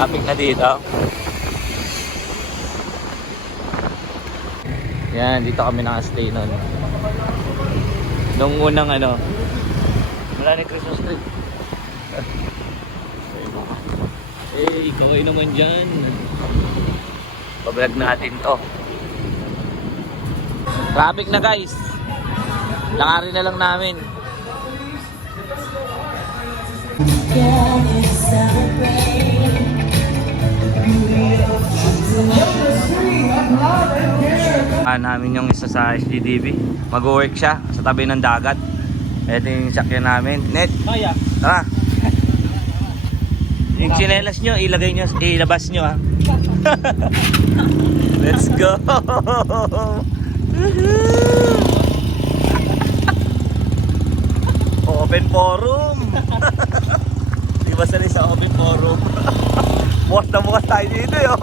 Traffic na dito. Yan, dito kami naka-stay nun. Nung unang ano, wala na Christmas tree. Eh, ikaw ay naman dyan. Pablog natin to. Traffic na guys. Lakarin na lang namin. Namin yung isa sa HDDB. Mag-work siya sa tabi ng dagat. Ito yung sakyan namin. Net! Kaya. Tara! Yung chinelas nyo, ilagay nyo, ilabas nyo ha. Let's go! Open forum! Di ba sanay sa open forum? Bukas na bukas tayo dito yo!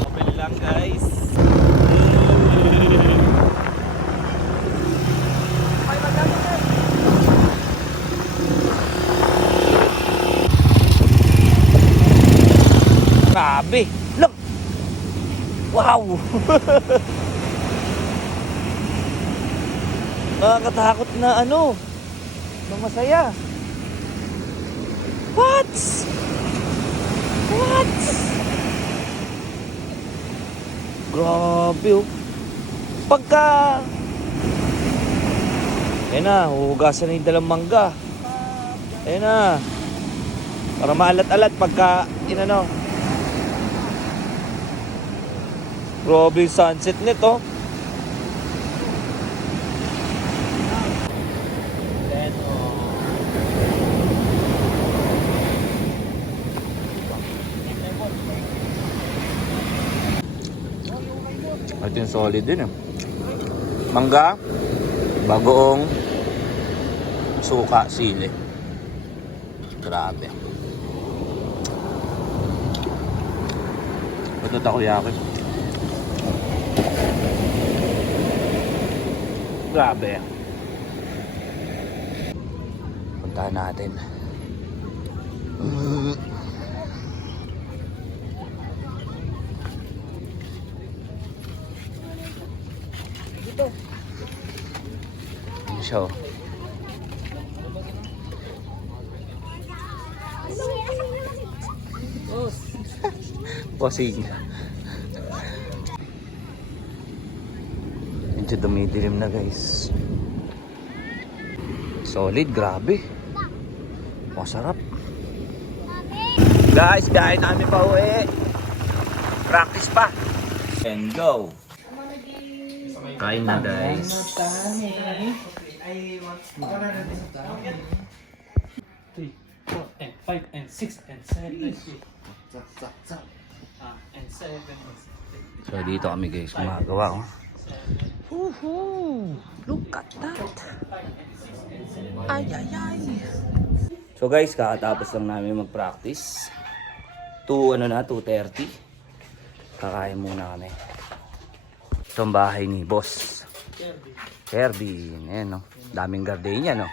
Open lang guys! Grabe! Look! Wow! Nakakatakot na ano? Na masaya. What? What? Grabe oh. Pagka ayan na, huhugasan na yung dalang mangga. Ayan na. Para maalat-alat pagka inano. Grabe yung sunset nito. Ito yung solid din eh. Mangga, bagoong, suka, sili. Grabe. Ito takoyaki. Grabe. Puntahan natin. Dito. Ano siya oh. Posing. Medyo dumidilim na guys. Solid, grabe. Masarap. Guys, kain namin pa uwi. Practice pa. And go. Kain na guys. 3, 4, and 5, and 6, and 7, and 7. So dito kami guys, gumagawa oh. Woohoo! Look at that! Ay ay ay! So guys, kakatapos lang namin mag-practice. 2:30. Kakain muna kami. Ito ang bahay ni Boss Kirby. Ayan no. Daming gardenia no.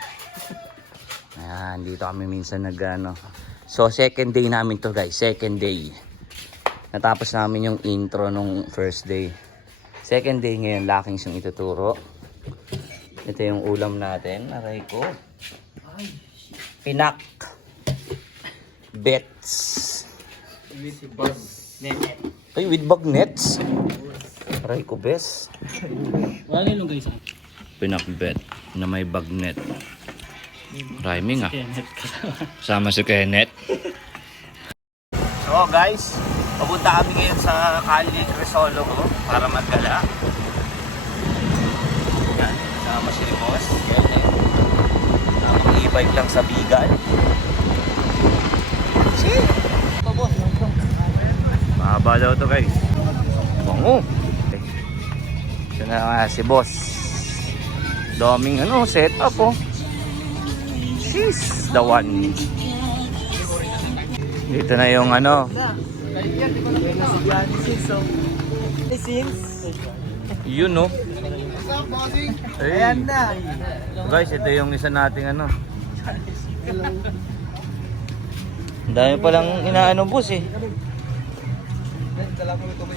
Ayan, dito kami minsan nag-ano. So second day namin to guys, second day. Natapos namin yung intro nung first day. Second day ngayon, laking siyang ituturo. Ito yung ulam natin. Aray ko. Pinak. Bets. With bug net. Ay, with bug nets. Aray ko, bes. Wala nilong guys. Pinak bet na may bug net. Rhyming ah. Sama si Kenneth. So guys, papunta kami ngayon sa Cali Crisologo para maggala. Yan, sama si Boss Kenneth. Mag-e-bike lang sa Bigan. See? Mahaba daw to guys. Bango. Okay. Ito na nga si Boss. Daming ano, setup oh. She's the one. Dito na yung ano. Yun no. Ayan na. Guys, ito yung isa nating ano. Ang dami palang inaano boss eh.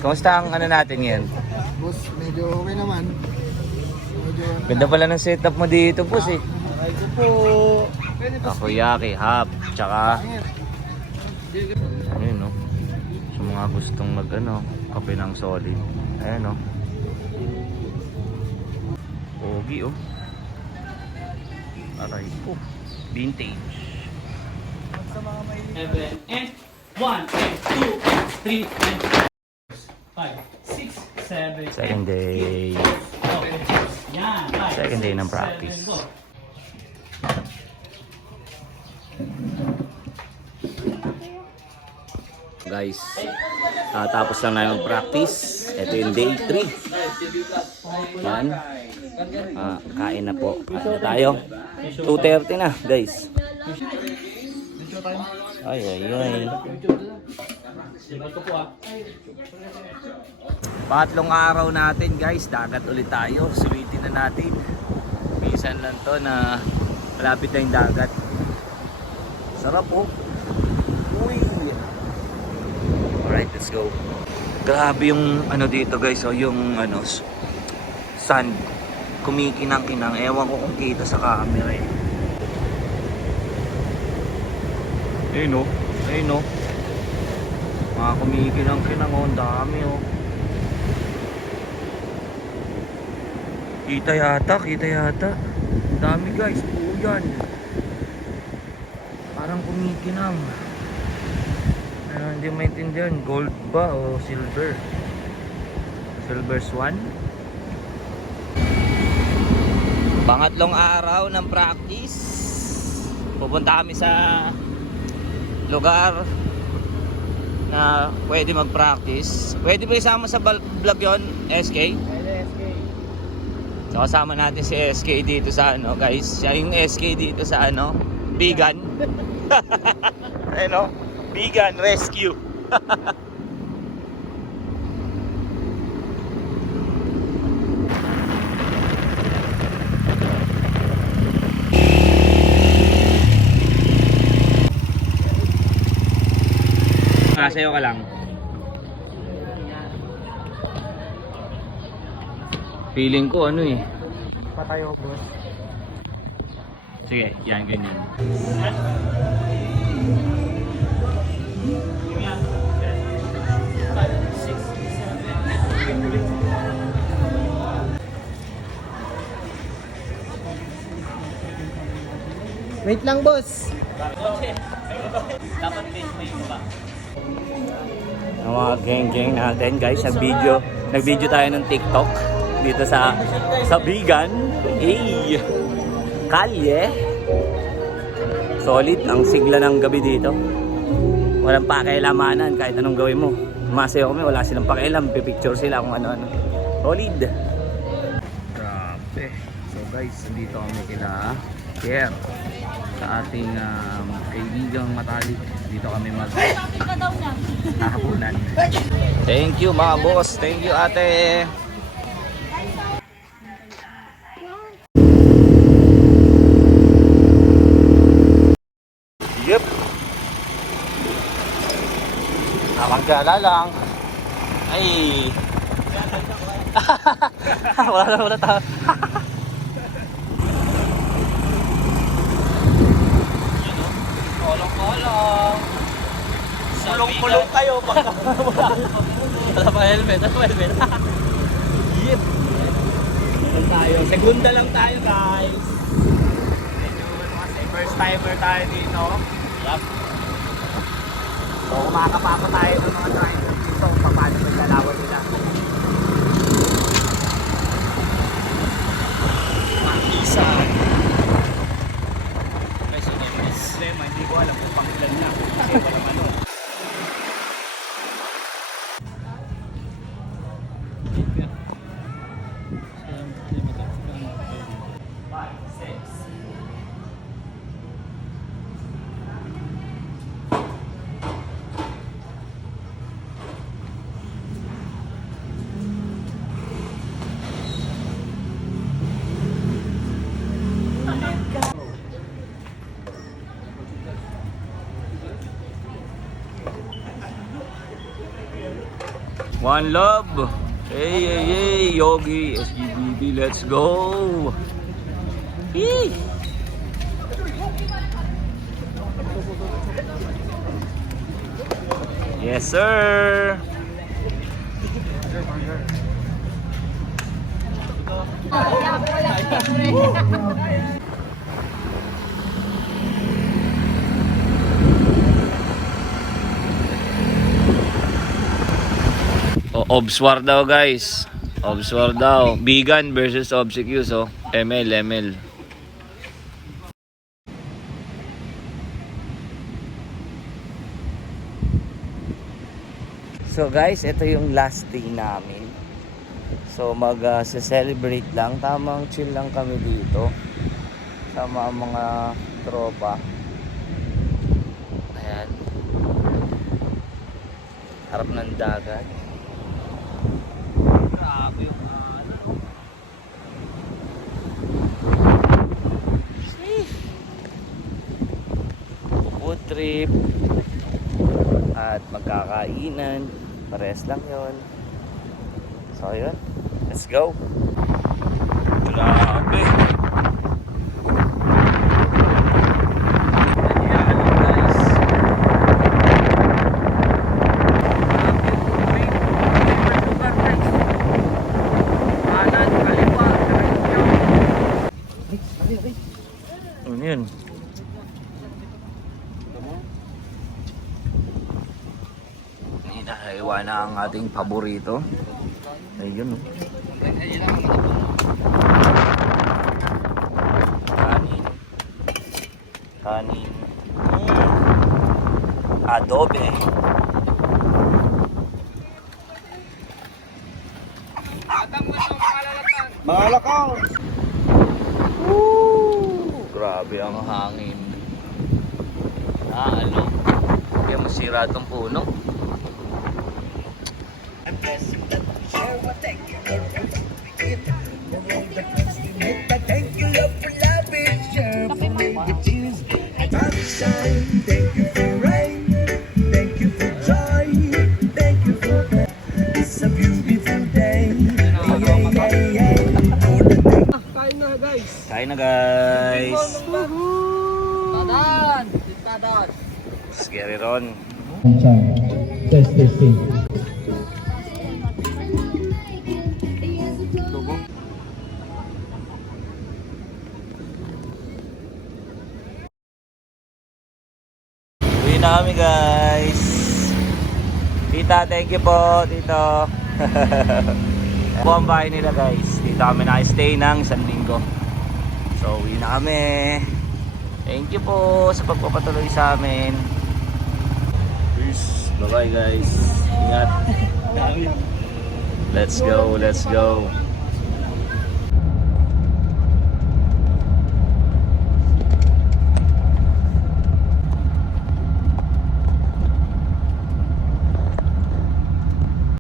Kamusta ang ano natin ngayon? Boss, medyo okay naman. Medyo Ganda pala ng setup mo dito boss eh. aray ko po. Takoyaki, hap, tsaka ayun no. Sa mga gustong mag ano, kape ng solid. Ayan no. Pogi oh. Aray ko. Vintage. 7 and 1 and 2 and 3 and 5, 6, 7, Second day. Okay. Yan. 5, Second day ng 6, practice. 7, go. Guys, tapos lang namin practice. Ito yung day 3. Yan. Kain na po. Kain na tayo. 2:30 na guys. Ay, ay, ay. Sigal ko po ah. Pangatlong araw natin guys. Dagat ulit tayo. Sulitin na natin. Minsan lang to na malapit na yung dagat. Sarap po. Uy. Alright, let's go. Grabe yung ano dito guys. O yung ano, sand. Kumikinang-kinang. Ewan ko kung kita sa camera eh. Ayun o. Ayun o. Mga kumikinang-kinang o. Ang dami o. Kita yata. Kita yata. Ang dami guys. Oo yan. Parang kumikinang. Hindi maintindihan. Gold ba o silver? Silver swan? Pangatlong araw ng practice. Pupunta kami sa lugar na pwede mag-practice. Pwede ba isama sa vlog yon, SK? So kasama natin si SK dito sa ano guys. Siya yung SK dito sa ano, vegan. Ano? Vegan rescue. Sayo ka lang. Feeling ko ano eh. Patayo, boss. Sige, yan ganyan. Wait lang, boss. Dapat may ba? Ang mga geng-geng natin guys, nag-video tayo ng TikTok dito sa vegan. Hey! Kalye. Solid ang sigla ng gabi dito. Walang pakialamanan kahit anong gawin mo. Masayo kami, wala silang pakialam, pipicture sila kung ano-ano. Solid. Grabe. So guys, dito kami kila Pierre sa ating kaibigang matalik. Dito kami hapunan. Thank you mga boss. Thank you ate. Yep. Nakagala lang. Ay. wala tao. Kolong-kolong. Kulong-kulong kayo baka wala pa helmet. Yep. Tayo. Segunda lang tayo guys. Medyo kasi first timer tayo dito. Yup. So kumakapapa tayo ng mga driver dito kung paano maglalawan nila. Makisan. Kasi may problema, hindi ko alam kung pangilan na. Kasi walang ano. One love. Hey, hey, hey, Yogi, SGBB, let's go. Yee. Yes, sir. Obswar daw guys. Obswar daw. Vegan versus obsequious oh. ML. So guys, ito yung last day namin. So mag-celebrate lang. Tamang chill lang kami dito. Sama ang mga tropa. Ayan. Harap ng dagat. Grabe yung food trip at magkakainan, pares lang yon. So yun, let's go. Grabe. Ayan guys. Kanan, kaliwa, ano yun? Hinahiwa na ang ating paborito. Ayun. Kanin. Adobe. Mga lakaw! Grabe ang hangin. Ano? Kaya masira itong puno. Kain na guys. Tadaan! Scary Ron. Testing. Uwi na kami guys. Tita, thank you po, Tito. Ito ang bahay nila guys. Dito kami na-stay ng 1 linggo. So uwi na kami. Thank you po sa pagpapatuloy sa amin. Peace. Bye bye guys. Ingat. Let's go.